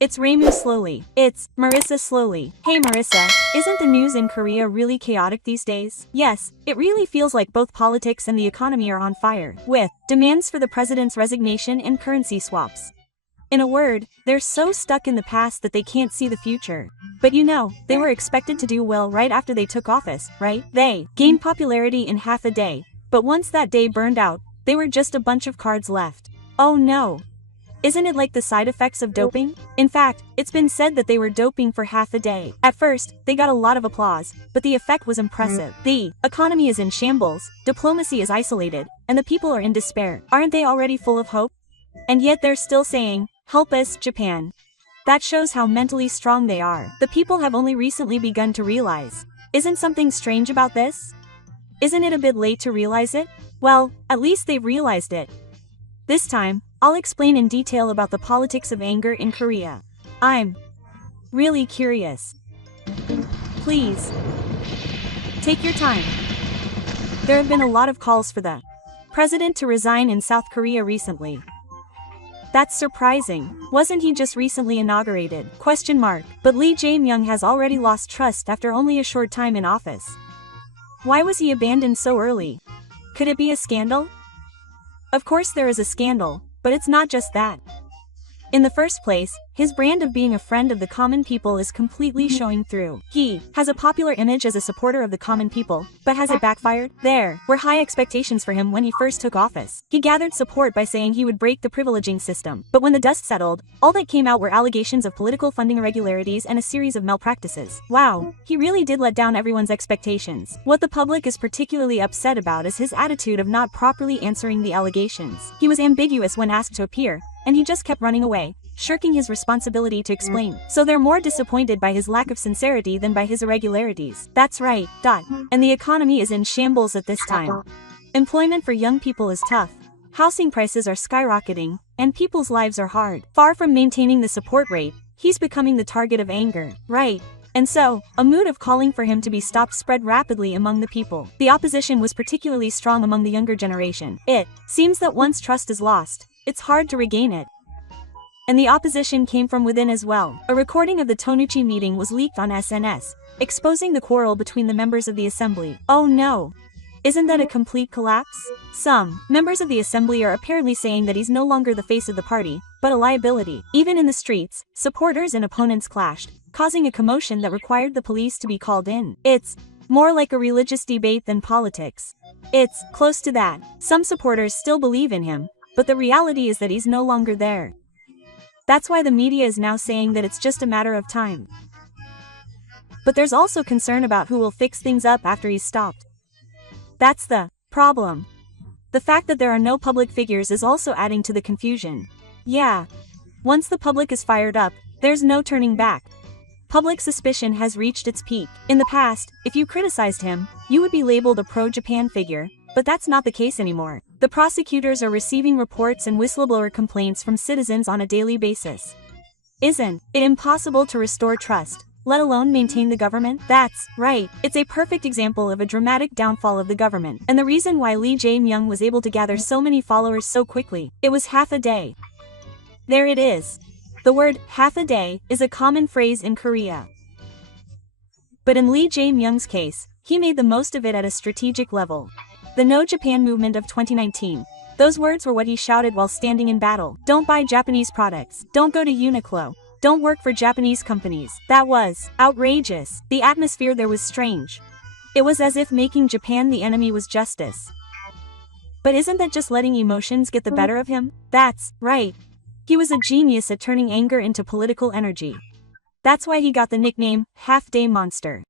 It's Reimu slowly. It's Marissa slowly. Hey Marissa, isn't the news in Korea really chaotic these days? Yes, it really feels like both politics and the economy are on fire, with demands for the president's resignation and currency swaps. In a word, they're so stuck in the past that they can't see the future. But you know, they were expected to do well right after they took office, right? They gained popularity in half a day, but once that day burned out, they were just a bunch of cards left. Oh no. Isn't it like the side effects of doping? In fact, it's been said that they were doping for half a day. At first, they got a lot of applause, but the effect was impressive. The economy is in shambles, diplomacy is isolated, and the people are in despair. Aren't they already full of hope? And yet they're still saying, "Help us, Japan." That shows how mentally strong they are. The people have only recently begun to realize. Isn't something strange about this? Isn't it a bit late to realize it? Well, at least they've realized it. This time, I'll explain in detail about the politics of anger in Korea. I'm really curious. Please, take your time. There have been a lot of calls for the president to resign in South Korea recently. That's surprising. Wasn't he just recently inaugurated? But Lee Jae-myung has already lost trust after only a short time in office. Why was he abandoned so early? Could it be a scandal? Of course there is a scandal, but it's not just that. In the first place, his brand of being a friend of the common people is completely showing through. He has a popular image as a supporter of the common people, but has it backfired? There were high expectations for him when he first took office. He gathered support by saying he would break the privileging system, but when the dust settled, all that came out were allegations of political funding irregularities and a series of malpractices. Wow, he really did let down everyone's expectations. What the public is particularly upset about is his attitude of not properly answering the allegations. He was ambiguous when asked to appear, and he just kept running away, shirking his responsibility to explain. So they're more disappointed by his lack of sincerity than by his irregularities. That's right. And the economy is in shambles at this time. Employment for young people is tough. Housing prices are skyrocketing, and people's lives are hard. Far from maintaining the support rate, he's becoming the target of anger. Right. And so, a mood of calling for him to be stopped spread rapidly among the people. The opposition was particularly strong among the younger generation. It seems that once trust is lost, it's hard to regain it. And the opposition came from within as well. A recording of the Tonuchi meeting was leaked on SNS, exposing the quarrel between the members of the assembly. Oh no! Isn't that a complete collapse? Some members of the assembly are apparently saying that he's no longer the face of the party, but a liability. Even in the streets, supporters and opponents clashed, causing a commotion that required the police to be called in. It's more like a religious debate than politics. It's close to that. Some supporters still believe in him, but the reality is that he's no longer there. That's why the media is now saying that it's just a matter of time. But there's also concern about who will fix things up after he's stopped. That's the problem. The fact that there are no public figures is also adding to the confusion. Yeah. Once the public is fired up, there's no turning back. Public suspicion has reached its peak. In the past, if you criticized him, you would be labeled a pro-Japan figure, but that's not the case anymore. The prosecutors are receiving reports and whistleblower complaints from citizens on a daily basis. Isn't it impossible to restore trust, let alone maintain the government? That's right. It's a perfect example of a dramatic downfall of the government. And the reason why Lee Jae-myung was able to gather so many followers so quickly, it was half a day. There it is. The word half a day is a common phrase in Korea. But in Lee Jae-myung's case, he made the most of it at a strategic level. The No Japan movement of 2019. Those words were what he shouted while standing in battle. Don't buy Japanese products. Don't go to Uniqlo. Don't work for Japanese companies. That was outrageous. The atmosphere there was strange. It was as if making Japan the enemy was justice. But isn't that just letting emotions get the better of him? That's right. He was a genius at turning anger into political energy. That's why he got the nickname, Half-Day Monster.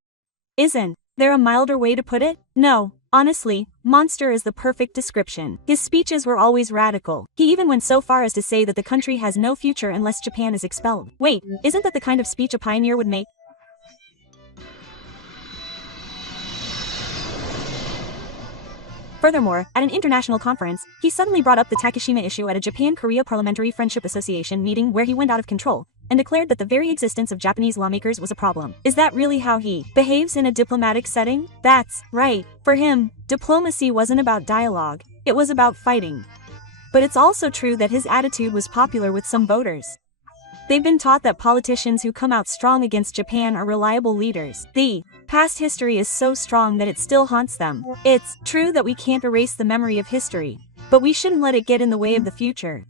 Isn't there a milder way to put it? No. Honestly, monster is the perfect description. His speeches were always radical. He even went so far as to say that the country has no future unless Japan is expelled. Wait, isn't that the kind of speech a pioneer would make? Furthermore, at an international conference, he suddenly brought up the Takeshima issue at a Japan-Korea Parliamentary Friendship Association meeting where he went out of control, and declared that the very existence of Japanese lawmakers was a problem. Is that really how he behaves in a diplomatic setting? That's right. For him, diplomacy wasn't about dialogue, it was about fighting. But it's also true that his attitude was popular with some voters. They've been taught that politicians who come out strong against Japan are reliable leaders. The past history is so strong that it still haunts them. It's true that we can't erase the memory of history, but we shouldn't let it get in the way of the future.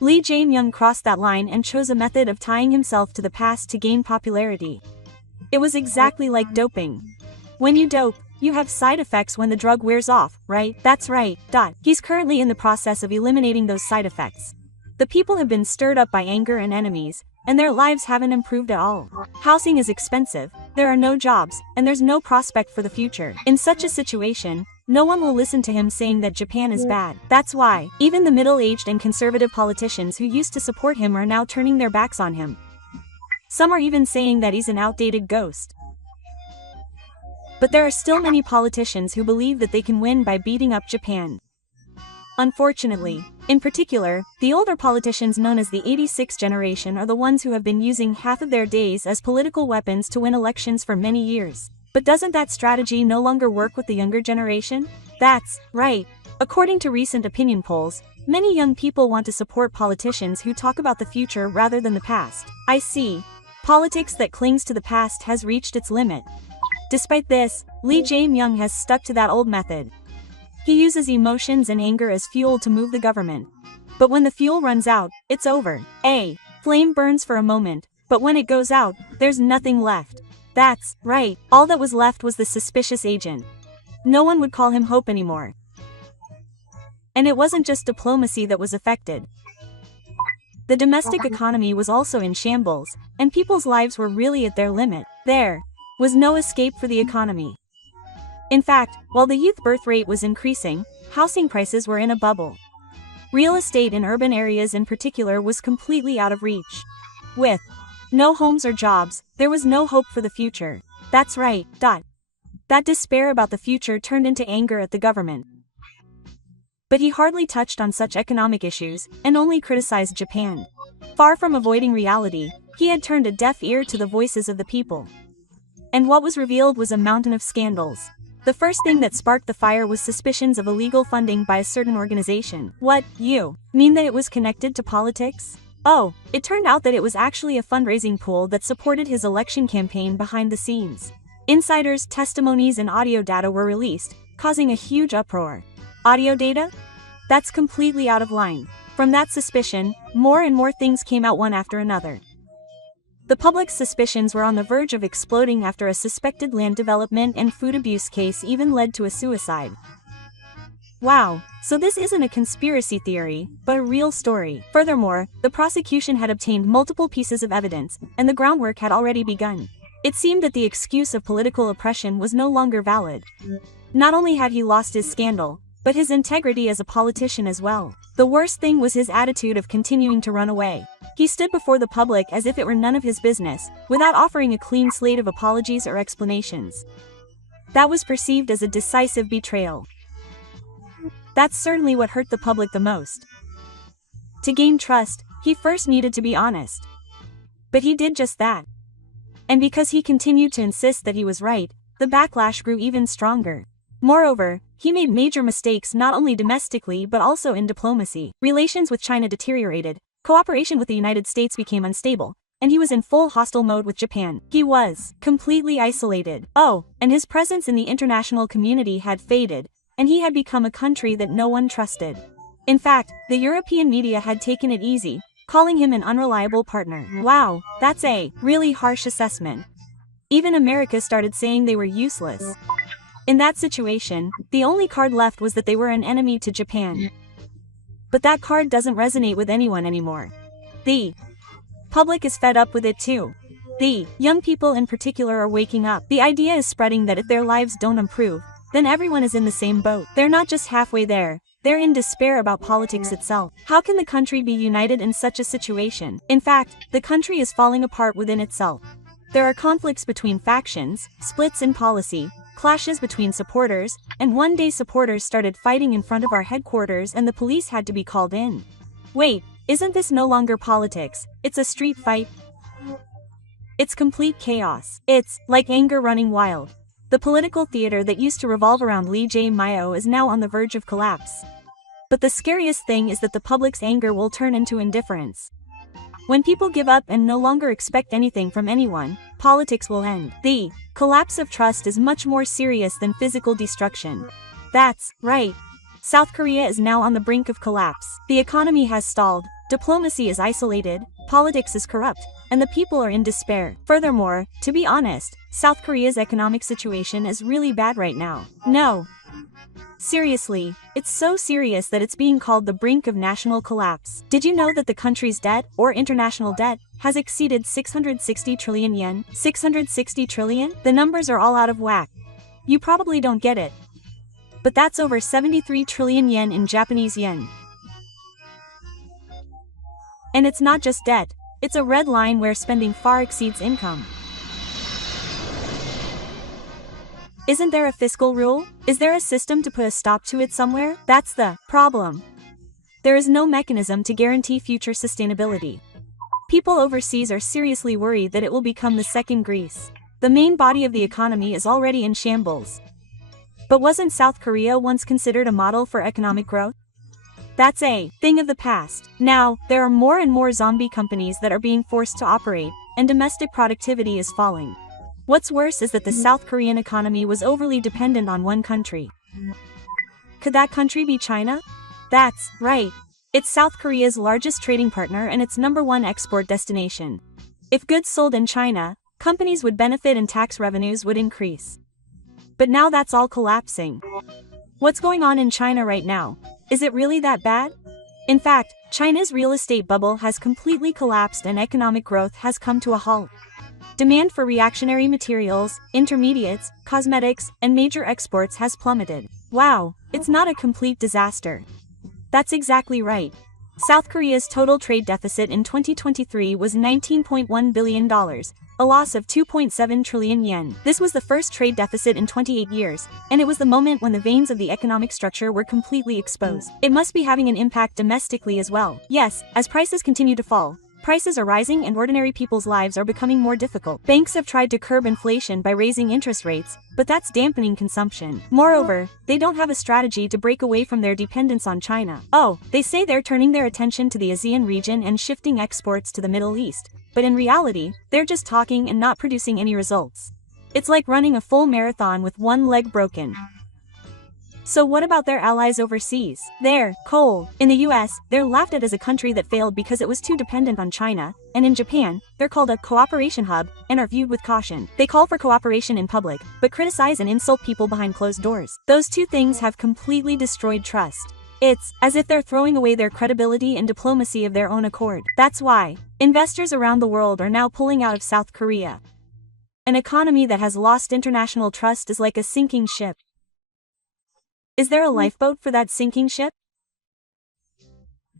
Lee Jae-myung crossed that line and chose a method of tying himself to the past to gain popularity. It was exactly like doping. When you dope, you have side effects when the drug wears off, right? That's right. He's currently in the process of eliminating those side effects. The people have been stirred up by anger and enemies, and their lives haven't improved at all. Housing is expensive, there are no jobs, and there's no prospect for the future. In such a situation, no one will listen to him saying that Japan is bad. That's why, even the middle-aged and conservative politicians who used to support him are now turning their backs on him. Some are even saying that he's an outdated ghost. But there are still many politicians who believe that they can win by beating up Japan. Unfortunately, in particular, the older politicians known as the 86 generation are the ones who have been using half of their days as political weapons to win elections for many years. But doesn't that strategy no longer work with the younger generation? That's right. According to recent opinion polls, many young people want to support politicians who talk about the future rather than the past. I see. Politics that clings to the past has reached its limit. Despite this, Lee Jae-myung has stuck to that old method. He uses emotions and anger as fuel to move the government. But when the fuel runs out, it's over. A flame burns for a moment, but when it goes out, there's nothing left. That's right, all that was left was the suspicious agent. No one would call him Hope anymore. And it wasn't just diplomacy that was affected. The domestic economy was also in shambles, and people's lives were really at their limit. There was no escape for the economy. In fact, while the youth birth rate was increasing, housing prices were in a bubble. Real estate in urban areas in particular was completely out of reach. With no homes or jobs, there was no hope for the future. That's right. That despair about the future turned into anger at the government. But he hardly touched on such economic issues, and only criticized Japan. Far from avoiding reality, he had turned a deaf ear to the voices of the people. And what was revealed was a mountain of scandals. The first thing that sparked the fire was suspicions of illegal funding by a certain organization. What, you mean that it was connected to politics? Oh, it turned out that it was actually a fundraising pool that supported his election campaign behind the scenes. Insiders' testimonies and audio data were released, causing a huge uproar. Audio data? That's completely out of line. From that suspicion, more and more things came out one after another. The public's suspicions were on the verge of exploding after a suspected land development and food abuse case even led to a suicide. Wow, so this isn't a conspiracy theory, but a real story. Furthermore, the prosecution had obtained multiple pieces of evidence, and the groundwork had already begun. It seemed that the excuse of political oppression was no longer valid. Not only had he lost his scandal, but his integrity as a politician as well. The worst thing was his attitude of continuing to run away. He stood before the public as if it were none of his business, without offering a clean slate of apologies or explanations. That was perceived as a decisive betrayal. That's certainly what hurt the public the most. To gain trust, he first needed to be honest. But he did just that. And because he continued to insist that he was right, the backlash grew even stronger. Moreover, he made major mistakes not only domestically but also in diplomacy. Relations with China deteriorated, cooperation with the United States became unstable, and he was in full hostile mode with Japan. He was completely isolated. Oh, and his presence in the international community had faded, and he had become a country that no one trusted. In fact, the European media had taken it easy, calling him an unreliable partner. Wow, that's a really harsh assessment. Even America started saying they were useless. In that situation, the only card left was that they were an enemy to Japan. But that card doesn't resonate with anyone anymore. The public is fed up with it too. The young people in particular are waking up. The idea is spreading that if their lives don't improve, then everyone is in the same boat. They're not just halfway there, they're in despair about politics itself. How can the country be united in such a situation? In fact, the country is falling apart within itself. There are conflicts between factions, splits in policy, clashes between supporters, and one day supporters started fighting in front of our headquarters and the police had to be called in. Wait, isn't this no longer politics, it's a street fight? It's complete chaos. It's like anger running wild. The political theater that used to revolve around Lee Jae-myung is now on the verge of collapse. But the scariest thing is that the public's anger will turn into indifference. When people give up and no longer expect anything from anyone, politics will end. The collapse of trust is much more serious than physical destruction. That's right. South Korea is now on the brink of collapse. The economy has stalled, diplomacy is isolated, politics is corrupt, and the people are in despair. Furthermore, to be honest, South Korea's economic situation is really bad right now. No. Seriously, it's so serious that it's being called the brink of national collapse. Did you know that the country's debt, or international debt, has exceeded 660 trillion yen? 660 trillion? The numbers are all out of whack. You probably don't get it. But that's over 73 trillion yen in Japanese yen. And it's not just debt, it's a red line where spending far exceeds income. Isn't there a fiscal rule? Is there a system to put a stop to it somewhere? That's the problem. There is no mechanism to guarantee future sustainability. People overseas are seriously worried that it will become the second Greece. The main body of the economy is already in shambles. But wasn't South Korea once considered a model for economic growth? That's a thing of the past. Now, there are more and more zombie companies that are being forced to operate, and domestic productivity is falling. What's worse is that the South Korean economy was overly dependent on one country. Could that country be China? That's right. It's South Korea's largest trading partner and its #1 export destination. If goods sold in China, companies would benefit and tax revenues would increase. But now that's all collapsing. What's going on in China right now? Is it really that bad? In fact, China's real estate bubble has completely collapsed and economic growth has come to a halt. Demand for reactionary materials, intermediates, cosmetics, and major exports has plummeted. Wow, it's not a complete disaster. That's exactly right. South Korea's total trade deficit in 2023 was $19.1 billion, a loss of 2.7 trillion yen. This was the first trade deficit in 28 years, and it was the moment when the veins of the economic structure were completely exposed. It must be having an impact domestically as well. Yes, as prices continue to fall, prices are rising and ordinary people's lives are becoming more difficult. Banks have tried to curb inflation by raising interest rates, but that's dampening consumption. Moreover, they don't have a strategy to break away from their dependence on China. Oh, they say they're turning their attention to the ASEAN region and shifting exports to the Middle East, but in reality, they're just talking and not producing any results. It's like running a full marathon with one leg broken. So what about their allies overseas? They're cold. In the US, they're laughed at as a country that failed because it was too dependent on China, and in Japan, they're called a cooperation hub and are viewed with caution. They call for cooperation in public, but criticize and insult people behind closed doors. Those two things have completely destroyed trust. It's as if they're throwing away their credibility and diplomacy of their own accord. That's why investors around the world are now pulling out of South Korea. An economy that has lost international trust is like a sinking ship. Is there a lifeboat for that sinking ship?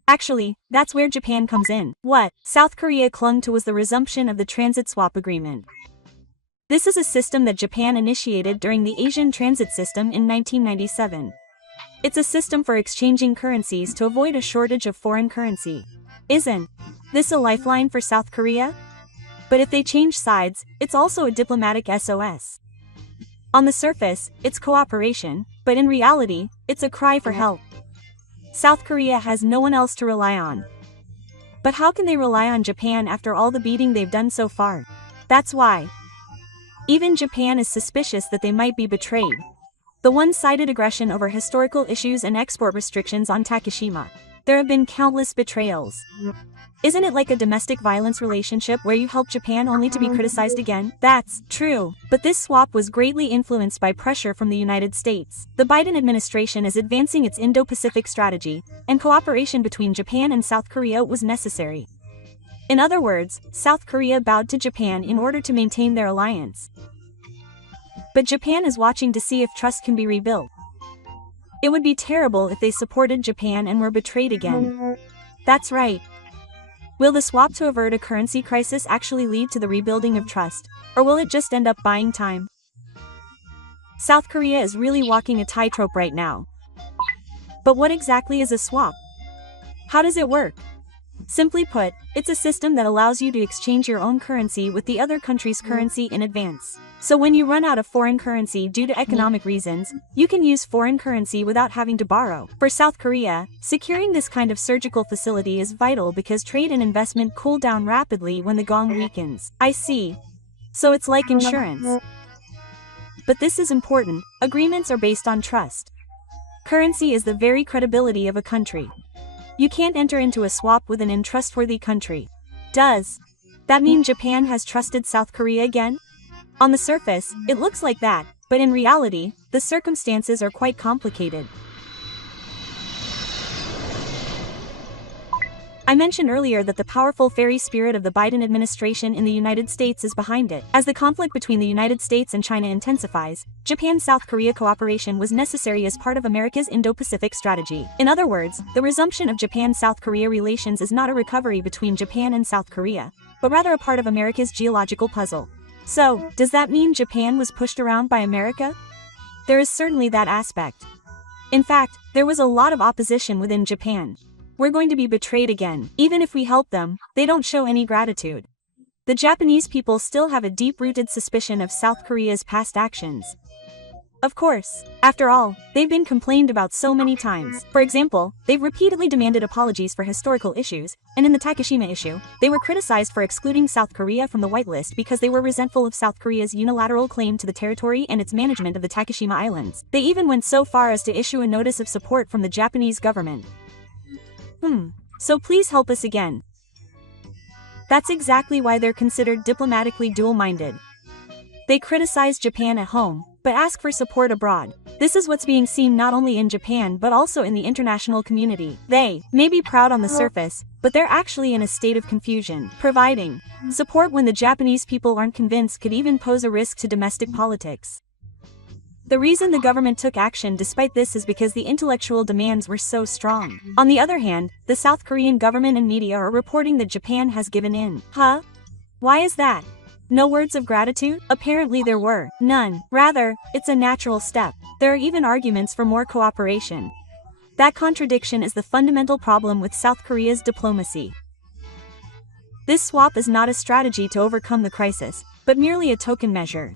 Actually, that's where Japan comes in. What South Korea clung to was the resumption of the transit swap agreement. This is a system that Japan initiated during the Asian Transit System in 1997. It's a system for exchanging currencies to avoid a shortage of foreign currency. Isn't this a lifeline for South Korea? But if they change sides, it's also a diplomatic SOS. On the surface, it's cooperation, but in reality, it's a cry for help. South Korea has no one else to rely on. But how can they rely on Japan after all the beating they've done so far? That's why even Japan is suspicious that they might be betrayed. The one-sided aggression over historical issues and export restrictions on Takeshima. There have been countless betrayals. Isn't it like a domestic violence relationship where you help Japan only to be criticized again? That's true. But this swap was greatly influenced by pressure from the United States. The Biden administration is advancing its Indo-Pacific strategy, and cooperation between Japan and South Korea was necessary. In other words, South Korea bowed to Japan in order to maintain their alliance. But Japan is watching to see if trust can be rebuilt. It would be terrible if they supported Japan and were betrayed again. That's right. Will the swap to avert a currency crisis actually lead to the rebuilding of trust, or will it just end up buying time? South Korea is really walking a tightrope right now. But what exactly is a swap? How does it work? Simply put, it's a system that allows you to exchange your own currency with the other country's currency in advance. So when you run out of foreign currency due to economic reasons, you can use foreign currency without having to borrow. For South Korea, securing this kind of surgical facility is vital because trade and investment cool down rapidly when the gong weakens. I see. So it's like insurance. But this is important. Agreements are based on trust. Currency is the very credibility of a country. You can't enter into a swap with an untrustworthy country. Does that mean Japan has trusted South Korea again? On the surface, it looks like that, but in reality, the circumstances are quite complicated. I mentioned earlier that the powerful fairy spirit of the Biden administration in the United States is behind it. As the conflict between the United States and China intensifies, Japan-South Korea cooperation was necessary as part of America's Indo-Pacific strategy. In other words, the resumption of Japan-South Korea relations is not a recovery between Japan and South Korea, but rather a part of America's geological puzzle. So, does that mean Japan was pushed around by America? There is certainly that aspect. In fact, there was a lot of opposition within Japan. We're going to be betrayed again. Even if we help them, they don't show any gratitude. The Japanese people still have a deep-rooted suspicion of South Korea's past actions. Of course, after all, they've been complained about so many times. For example, they've repeatedly demanded apologies for historical issues, and in the Takeshima issue, they were criticized for excluding South Korea from the whitelist because they were resentful of South Korea's unilateral claim to the territory and its management of the Takeshima Islands. They even went so far as to issue a notice of support from the Japanese government. So please help us again. That's exactly why they're considered diplomatically dual-minded. They criticize Japan at home, but ask for support abroad. This is what's being seen not only in Japan but also in the international community. They may be proud on the surface, but they're actually in a state of confusion. Providing support when the Japanese people aren't convinced could even pose a risk to domestic politics. The reason the government took action despite this is because the intellectual demands were so strong. On the other hand, the South Korean government and media are reporting that Japan has given in. Why is that? No words of gratitude? Apparently there were none. Rather, it's a natural step. There are even arguments for more cooperation. That contradiction is the fundamental problem with South Korea's diplomacy. This swap is not a strategy to overcome the crisis, but merely a token measure.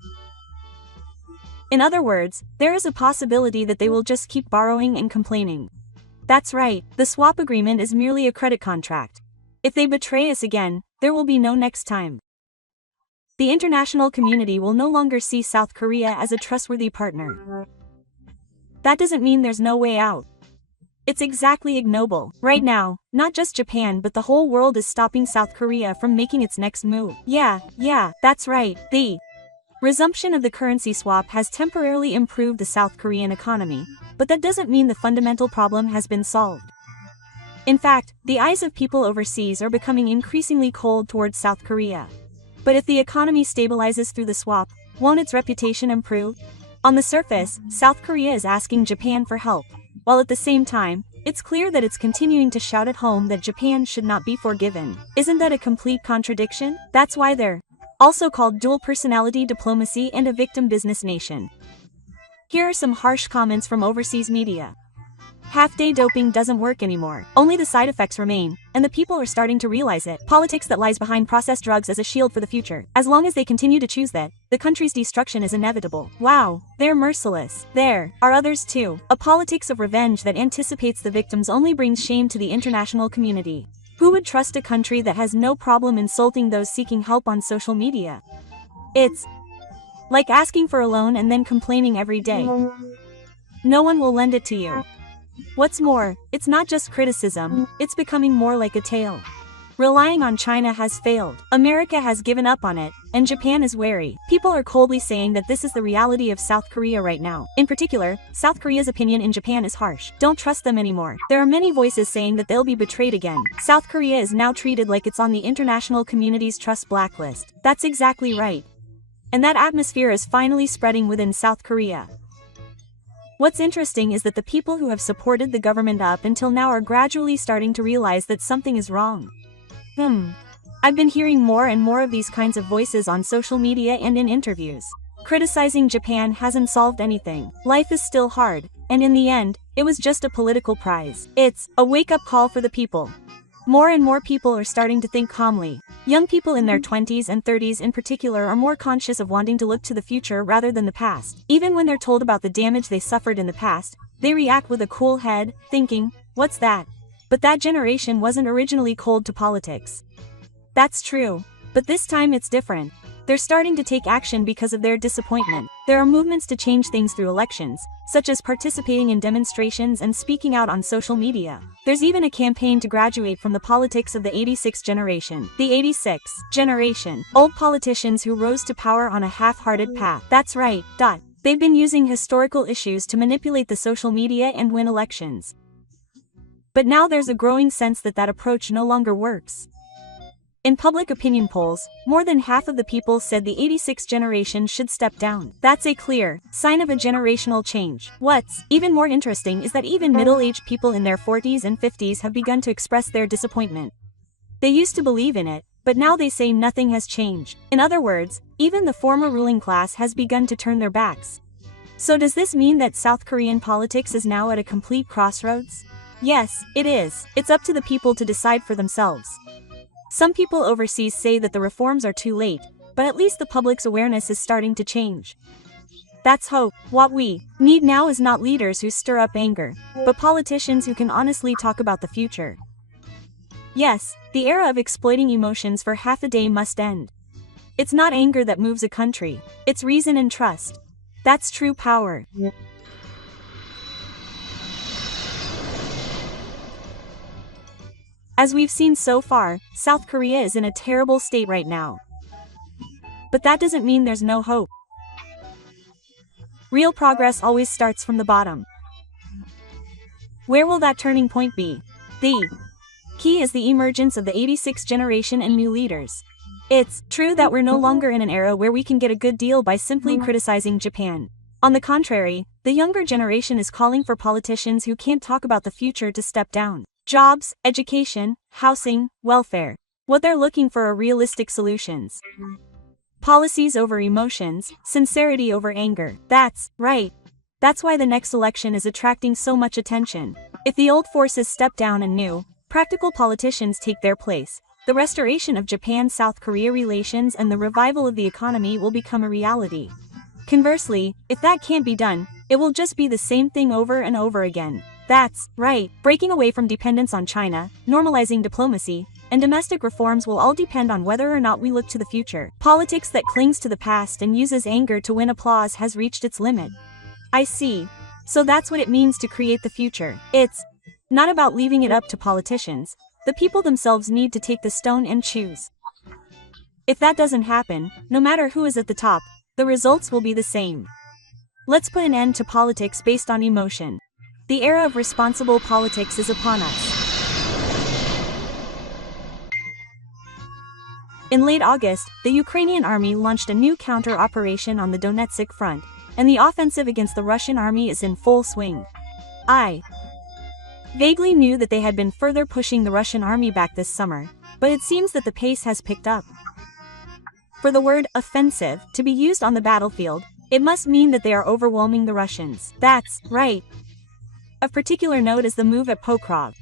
In other words, there is a possibility that they will just keep borrowing and complaining. That's right, the swap agreement is merely a credit contract. If they betray us again, there will be no next time. The international community will no longer see South Korea as a trustworthy partner. That doesn't mean there's no way out. It's exactly ignoble. Right now, not just Japan but the whole world is stopping South Korea from making its next move. Yeah, that's right, the resumption of the currency swap has temporarily improved the South Korean economy, but that doesn't mean the fundamental problem has been solved. In fact, the eyes of people overseas are becoming increasingly cold towards South Korea. But if the economy stabilizes through the swap, won't its reputation improve? On the surface, South Korea is asking Japan for help, while at the same time, it's clear that it's continuing to shout at home that Japan should not be forgiven. Isn't that a complete contradiction? That's why they're also called dual personality diplomacy and a victim business nation. Here are some harsh comments from overseas media. Half-day doping doesn't work anymore. Only the side effects remain, and the people are starting to realize it. Politics that lies behind processed drugs as a shield for the future. As long as they continue to choose that, the country's destruction is inevitable. Wow, they're merciless. There are others too. A politics of revenge that anticipates the victims only brings shame to the international community. Who would trust a country that has no problem insulting those seeking help on social media? It's like asking for a loan and then complaining every day. No one will lend it to you. What's more, it's not just criticism, it's becoming more like a tale. Relying on China has failed. America has given up on it, and Japan is wary. People are coldly saying that this is the reality of South Korea right now. In particular, South Korea's opinion in Japan is harsh. Don't trust them anymore. There are many voices saying that they'll be betrayed again. South Korea is now treated like it's on the international community's trust blacklist. That's exactly right. And that atmosphere is finally spreading within South Korea. What's interesting is that the people who have supported the government up until now are gradually starting to realize that something is wrong. I've been hearing more and more of these kinds of voices on social media and in interviews. Criticizing Japan hasn't solved anything. Life is still hard, and in the end, it was just a political prize. It's a wake-up call for the people. More and more people are starting to think calmly. Young people in their 20s and 30s in particular are more conscious of wanting to look to the future rather than the past. Even when they're told about the damage they suffered in the past, they react with a cool head, thinking, "What's that?" But that generation wasn't originally cold to politics. That's true. But this time it's different. They're starting to take action because of their disappointment. There are movements to change things through elections, such as participating in demonstrations and speaking out on social media. There's even a campaign to graduate from the politics of the 86 generation. The 86 generation. Old politicians who rose to power on a half-hearted path. That's right. They've been using historical issues to manipulate the social media and win elections. But now there's a growing sense that that approach no longer works. In public opinion polls, more than half of the people said the 86 generation should step down. That's a clear sign of a generational change. What's even more interesting is that even middle-aged people in their 40s and 50s have begun to express their disappointment. They used to believe in it, but now they say nothing has changed. In other words, even the former ruling class has begun to turn their backs. So does this mean that South Korean politics is now at a complete crossroads? Yes, it is. It's up to the people to decide for themselves. Some people overseas say that the reforms are too late, but at least the public's awareness is starting to change. That's hope. What we need now is not leaders who stir up anger, but politicians who can honestly talk about the future. Yes, the era of exploiting emotions for half a day must end. It's not anger that moves a country, it's reason and trust. That's true power. As we've seen so far, South Korea is in a terrible state right now. But that doesn't mean there's no hope. Real progress always starts from the bottom. Where will that turning point be? The key is the emergence of the 86 generation and new leaders. It's true that we're no longer in an era where we can get a good deal by simply criticizing Japan. On the contrary, the younger generation is calling for politicians who can't talk about the future to step down. Jobs, education, housing, welfare. What they're looking for are realistic solutions. Policies over emotions, sincerity over anger. That's right. That's why the next election is attracting so much attention. If the old forces step down and new, practical politicians take their place, the restoration of Japan-South Korea relations and the revival of the economy will become a reality. Conversely, if that can't be done, it will just be the same thing over and over again. That's right. Breaking away from dependence on China, normalizing diplomacy, and domestic reforms will all depend on whether or not we look to the future. Politics that clings to the past and uses anger to win applause has reached its limit. I see. So that's what it means to create the future. It's not about leaving it up to politicians. The people themselves need to take the stone and choose. If that doesn't happen, no matter who is at the top, the results will be the same. Let's put an end to politics based on emotion. The era of responsible politics is upon us. In late August, the Ukrainian army launched a new counter-operation on the Donetsk front, and the offensive against the Russian army is in full swing. I vaguely knew that they had been further pushing the Russian army back this summer, but it seems that the pace has picked up. For the word offensive to be used on the battlefield, it must mean that they are overwhelming the Russians. That's right. Of particular note is the move at Pokrov.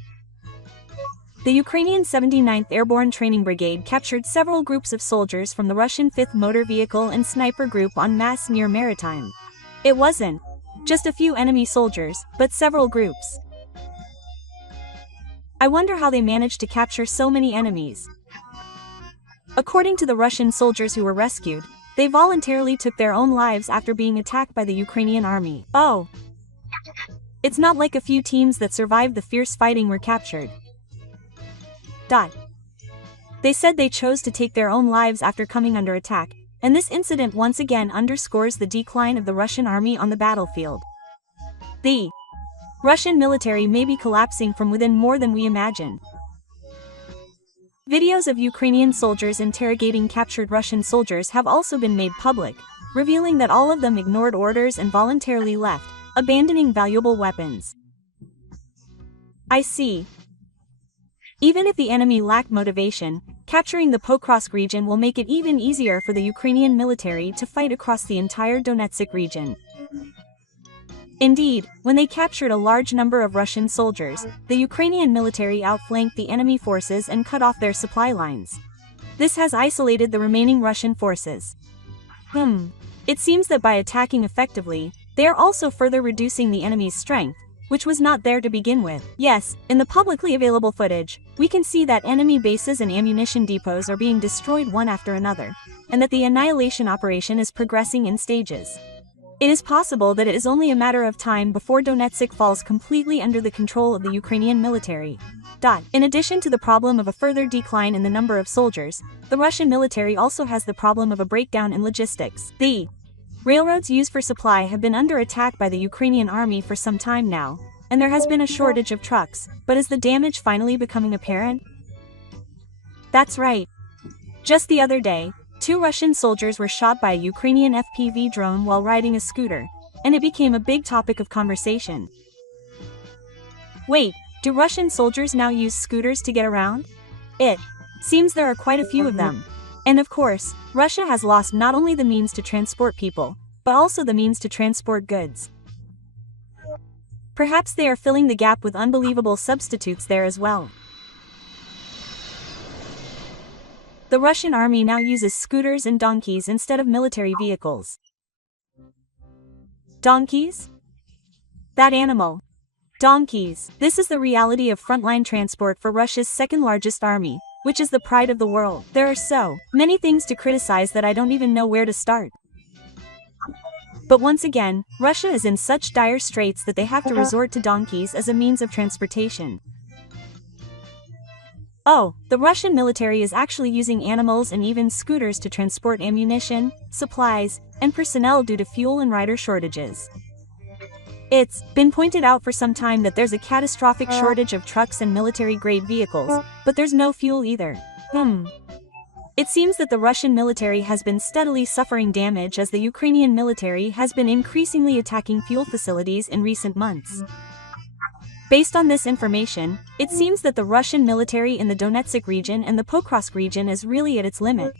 The Ukrainian 79th Airborne Training Brigade captured several groups of soldiers from the Russian 5th Motor Vehicle and Sniper Group en masse near Maritime. It wasn't just a few enemy soldiers, but several groups. I wonder how they managed to capture so many enemies. According to the Russian soldiers who were rescued, they voluntarily took their own lives after being attacked by the Ukrainian army. Oh! It's not like a few teams that survived the fierce fighting were captured. They said they chose to take their own lives after coming under attack, and this incident once again underscores the decline of the Russian army on the battlefield. The Russian military may be collapsing from within more than we imagine. Videos of Ukrainian soldiers interrogating captured Russian soldiers have also been made public, revealing that all of them ignored orders and voluntarily left, abandoning valuable weapons. I see. Even if the enemy lacked motivation, capturing the Pokrovsk region will make it even easier for the Ukrainian military to fight across the entire Donetsk region. Indeed, when they captured a large number of Russian soldiers, the Ukrainian military outflanked the enemy forces and cut off their supply lines. This has isolated the remaining Russian forces. It seems that by attacking effectively, they are also further reducing the enemy's strength, which was not there to begin with. Yes, in the publicly available footage, we can see that enemy bases and ammunition depots are being destroyed one after another, and that the annihilation operation is progressing in stages. It is possible that it is only a matter of time before Donetsk falls completely under the control of the Ukrainian military. In addition to the problem of a further decline in the number of soldiers, the Russian military also has the problem of a breakdown in logistics. The railroads used for supply have been under attack by the Ukrainian army for some time now, and there has been a shortage of trucks, but is the damage finally becoming apparent? That's right. Just the other day, 2 Russian soldiers were shot by a Ukrainian FPV drone while riding a scooter, and it became a big topic of conversation. Wait, do Russian soldiers now use scooters to get around? It seems there are quite a few of them. And of course, Russia has lost not only the means to transport people, but also the means to transport goods. Perhaps they are filling the gap with unbelievable substitutes there as well. The Russian army now uses scooters and donkeys instead of military vehicles. Donkeys? That animal. Donkeys. This is the reality of frontline transport for Russia's second-largest army, which is the pride of the world. There are so many things to criticize that I don't even know where to start. But once again, Russia is in such dire straits that they have to resort to donkeys as a means of transportation. Oh, the Russian military is actually using animals and even scooters to transport ammunition, supplies, and personnel due to fuel and rider shortages. It's been pointed out for some time that there's a catastrophic shortage of trucks and military-grade vehicles, but there's no fuel either. It seems that the Russian military has been steadily suffering damage as the Ukrainian military has been increasingly attacking fuel facilities in recent months. Based on this information, it seems that the Russian military in the Donetsk region and the Pokrovsk region is really at its limit.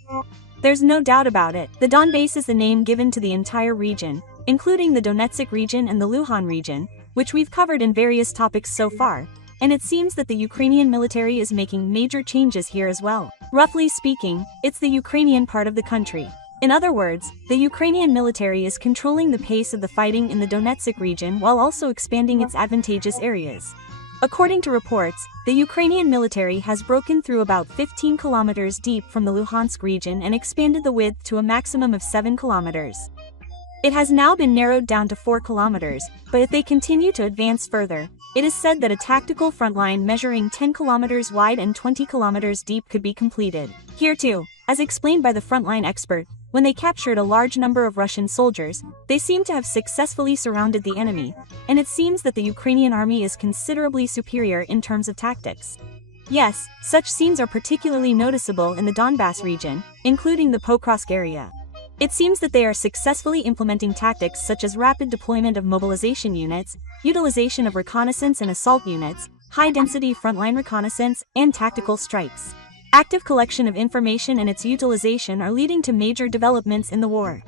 There's no doubt about it. The Donbass is the name given to the entire region, including the Donetsk region and the Luhansk region, which we've covered in various topics so far, and it seems that the Ukrainian military is making major changes here as well. Roughly speaking, it's the Ukrainian part of the country. In other words, the Ukrainian military is controlling the pace of the fighting in the Donetsk region while also expanding its advantageous areas. According to reports, the Ukrainian military has broken through about 15 kilometers deep from the Luhansk region and expanded the width to a maximum of 7 kilometers. It has now been narrowed down to 4 kilometers, but if they continue to advance further, it is said that a tactical front line measuring 10 kilometers wide and 20 kilometers deep could be completed. Here too, as explained by the frontline expert, when they captured a large number of Russian soldiers, they seem to have successfully surrounded the enemy, and it seems that the Ukrainian army is considerably superior in terms of tactics. Yes, such scenes are particularly noticeable in the Donbass region, including the Pokrovsk area. It seems that they are successfully implementing tactics such as rapid deployment of mobilization units, utilization of reconnaissance and assault units, high-density frontline reconnaissance, and tactical strikes. Active collection of information and its utilization are leading to major developments in the war.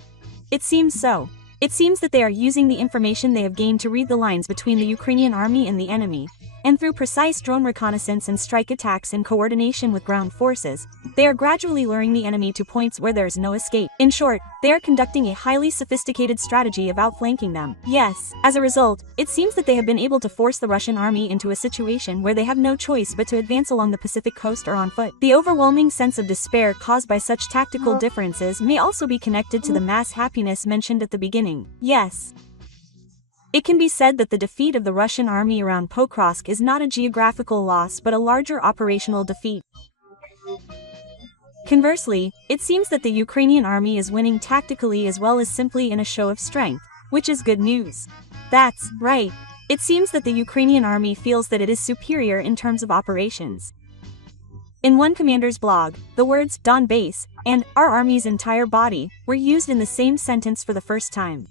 It seems so. It seems that they are using the information they have gained to read the lines between the Ukrainian army and the enemy, and through precise drone reconnaissance and strike attacks in coordination with ground forces, they are gradually luring the enemy to points where there is no escape. In short, they are conducting a highly sophisticated strategy of outflanking them. Yes, as a result, it seems that they have been able to force the Russian army into a situation where they have no choice but to advance along the Pacific coast or on foot. The overwhelming sense of despair caused by such tactical differences may also be connected to the mass happiness mentioned at the beginning. Yes. It can be said that the defeat of the Russian army around Pokrovsk is not a geographical loss but a larger operational defeat. Conversely, it seems that the Ukrainian army is winning tactically as well as simply in a show of strength, which is good news. That's right. It seems that the Ukrainian army feels that it is superior in terms of operations. In one commander's blog, the words Donbass and our army's entire body were used in the same sentence for the first time.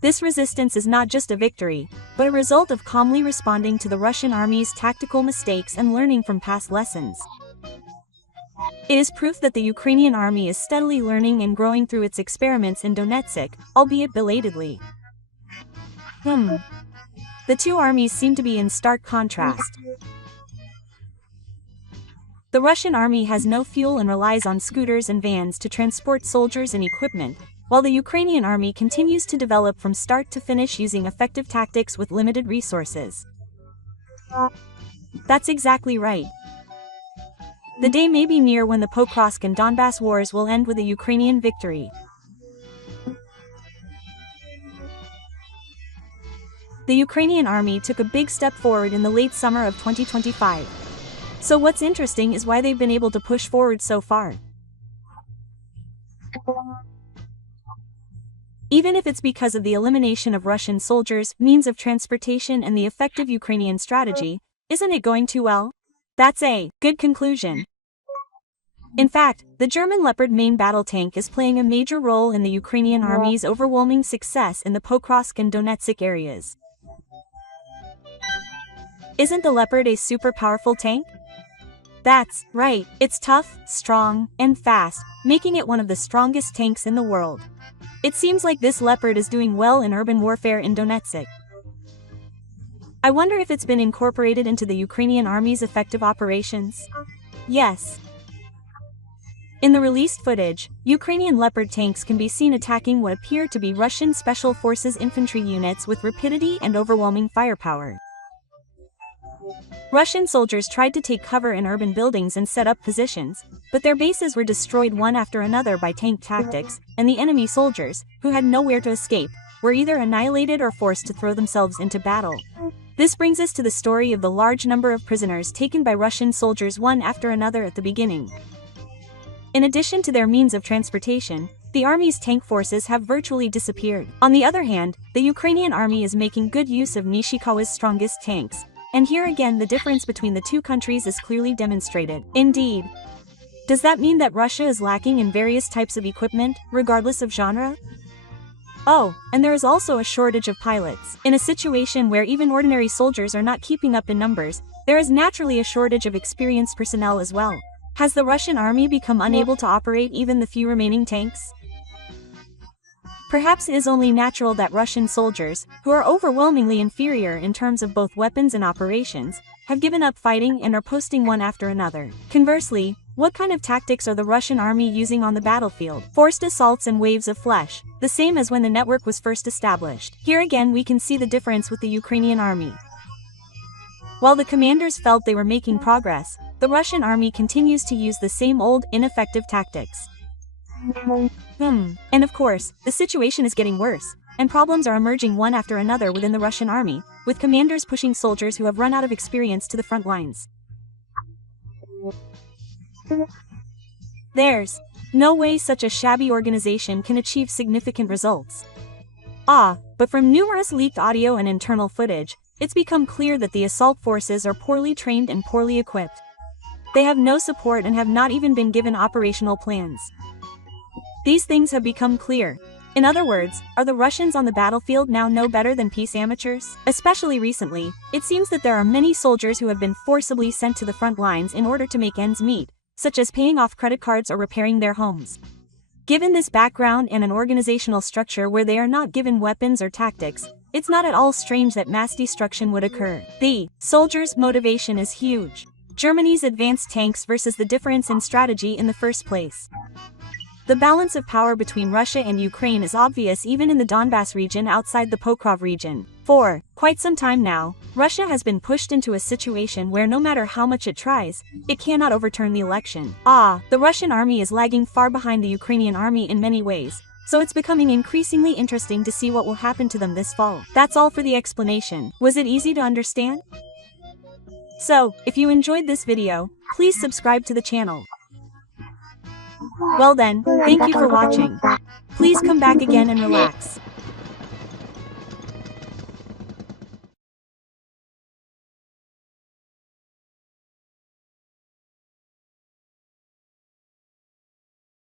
This resistance is not just a victory, but a result of calmly responding to the Russian army's tactical mistakes and learning from past lessons. It is proof that the Ukrainian army is steadily learning and growing through its experiments in Donetsk, albeit belatedly. The two armies seem to be in stark contrast. The Russian army has no fuel and relies on scooters and vans to transport soldiers and equipment, while the Ukrainian army continues to develop from start to finish using effective tactics with limited resources. That's exactly right. The day may be near when the Pokrovsk and Donbass wars will end with a Ukrainian victory. The Ukrainian army took a big step forward in the late summer of 2025. So what's interesting is why they've been able to push forward so far. Even if it's because of the elimination of Russian soldiers, means of transportation and the effective Ukrainian strategy, isn't it going too well? That's a good conclusion. In fact, the German Leopard main battle tank is playing a major role in the Ukrainian army's overwhelming success in the Pokrovsk and Donetsk areas. Isn't the Leopard a super powerful tank? That's right, it's tough, strong, and fast, making it one of the strongest tanks in the world. It seems like this Leopard is doing well in urban warfare in Donetsk. I wonder if it's been incorporated into the Ukrainian army's effective operations. Yes. In the released footage, Ukrainian Leopard tanks can be seen attacking what appear to be Russian Special Forces infantry units with rapidity and overwhelming firepower. Russian soldiers tried to take cover in urban buildings and set up positions, but their bases were destroyed one after another by tank tactics, and the enemy soldiers, who had nowhere to escape, were either annihilated or forced to throw themselves into battle. This brings us to the story of the large number of prisoners taken by Russian soldiers one after another at the beginning. In addition to their means of transportation, the army's tank forces have virtually disappeared. On the other hand, the Ukrainian army is making good use of Nishikawa's strongest tanks, and here again the difference between the two countries is clearly demonstrated. Indeed. Does that mean that Russia is lacking in various types of equipment, regardless of genre? Oh, and there is also a shortage of pilots. In a situation where even ordinary soldiers are not keeping up in numbers, there is naturally a shortage of experienced personnel as well. Has the Russian army become unable to operate even the few remaining tanks? Perhaps it is only natural that Russian soldiers, who are overwhelmingly inferior in terms of both weapons and operations, have given up fighting and are posting one after another. Conversely, what kind of tactics are the Russian army using on the battlefield? Forced assaults and waves of flesh, the same as when the network was first established. Here again we can see the difference with the Ukrainian army. While the commanders felt they were making progress, the Russian army continues to use the same old, ineffective tactics. And of course, the situation is getting worse, and problems are emerging one after another within the Russian army, with commanders pushing soldiers who have run out of experience to the front lines. There's no way such a shabby organization can achieve significant results. But from numerous leaked audio and internal footage, it's become clear that the assault forces are poorly trained and poorly equipped. They have no support and have not even been given operational plans. These things have become clear. In other words, are the Russians on the battlefield now no better than peace amateurs? Especially recently, it seems that there are many soldiers who have been forcibly sent to the front lines in order to make ends meet, such as paying off credit cards or repairing their homes. Given this background and an organizational structure where they are not given weapons or tactics, it's not at all strange that mass destruction would occur. The soldiers' motivation is huge. Germany's advanced tanks versus the difference in strategy in the first place. The balance of power between Russia and Ukraine is obvious even in the Donbass region outside the Pokrov region. For quite some time now, Russia has been pushed into a situation where no matter how much it tries, it cannot overturn the election. The Russian army is lagging far behind the Ukrainian army in many ways, so it's becoming increasingly interesting to see what will happen to them this fall. That's all for the explanation. Was it easy to understand? So, if you enjoyed this video, please subscribe to the channel. Well then, thank you for watching. Please come back again and relax.